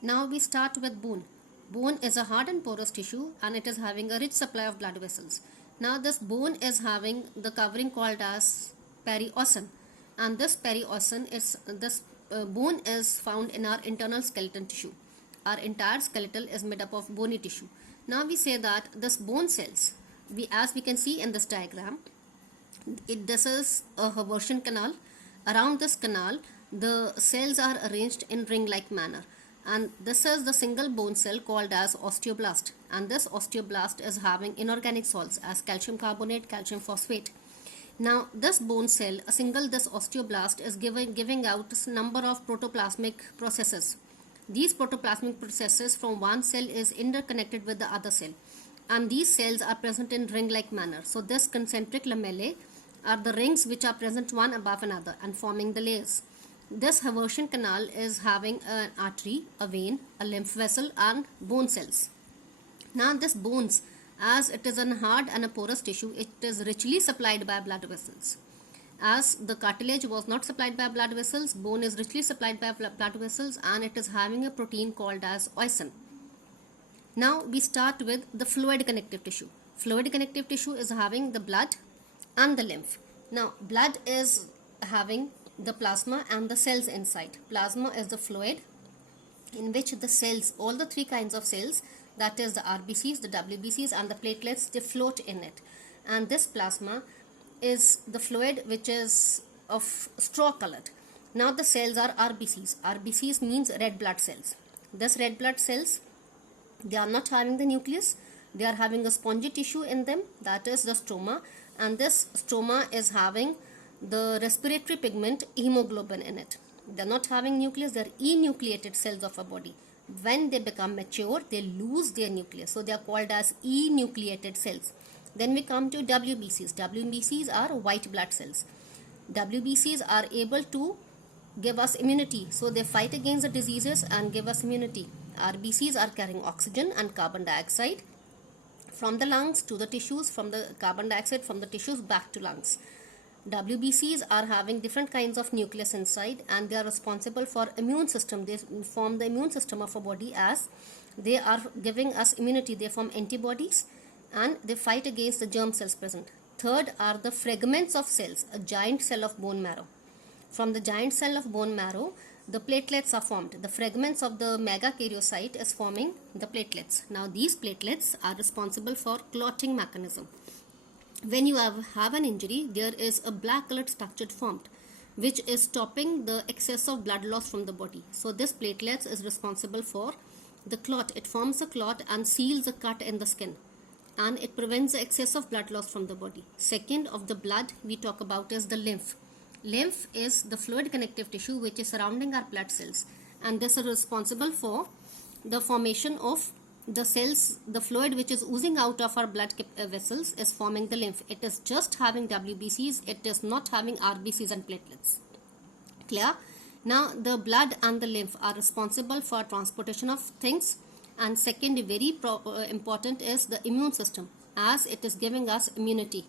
Now we start with bone. Bone is a hard and porous tissue and it is having a rich supply of blood vessels. Now this bone is having the covering called as periosson, and this bone is found in our internal skeleton tissue. Our entire skeletal is made up of bony tissue. Now we say that this bone cells, as we can see in this diagram, this is a Haversian canal. Around this canal, the cells are arranged in ring-like manner. And this is the single bone cell called as osteoblast. And this osteoblast is having inorganic salts as calcium carbonate, calcium phosphate. Now, this bone cell, this osteoblast is giving out a number of protoplasmic processes. These protoplasmic processes from one cell is interconnected with the other cell. And these cells are present in ring-like manner. So, this concentric lamellae are the rings which are present one above another and forming the layers. This Haversian canal is having an artery, a vein, a lymph vessel and bone cells. Now this bones, as it is a hard and a porous tissue, it is richly supplied by blood vessels. As the cartilage was not supplied by blood vessels, bone is richly supplied by blood vessels and it is having a protein called as oisin. Now we start with the fluid connective tissue. Fluid connective tissue is having the blood and the lymph. Now blood is having the plasma and the cells inside. Plasma is the fluid in which the cells, all the three kinds of cells, that is the RBCs, the WBCs and the platelets, they float in it. And this plasma is the fluid which is of straw colored. Now the cells are RBCs. RBCs means red blood cells. This red blood cells, they are not having the nucleus. They are having a spongy tissue in them, that is the stroma, and this stroma is having the respiratory pigment hemoglobin in it. They are not having nucleus, they are enucleated cells of a body. When they become mature, they lose their nucleus, so they are called as enucleated cells. Then we come to WBCs. WBCs are white blood cells. WBCs are able to give us immunity, so they fight against the diseases and give us immunity. RBCs are carrying oxygen and carbon dioxide from the lungs to the tissues, from the carbon dioxide from the tissues back to lungs. WBCs are having different kinds of nucleus inside and they are responsible for immune system. They form the immune system of a body, as they are giving us immunity. They form antibodies and they fight against the germ cells present. Third are the fragments of cells, a giant cell of bone marrow. From the giant cell of bone marrow, the platelets are formed. The fragments of the megakaryocyte is forming the platelets. Now these platelets are responsible for clotting mechanism. When you have an injury, there is a black colored structure formed which is stopping the excess of blood loss from the body. So this platelets is responsible for the clot. It forms a clot and seals a cut in the skin, and it prevents the excess of blood loss from the body. Second of the blood we talk about is the lymph. Lymph is the fluid connective tissue which is surrounding our blood cells, and this is responsible for the formation of the cells. The fluid which is oozing out of our blood vessels is forming the lymph. It is just having WBCs, it is not having RBCs and platelets. Clear? Now the blood and the lymph are responsible for transportation of things, and second very important is the immune system, as it is giving us immunity.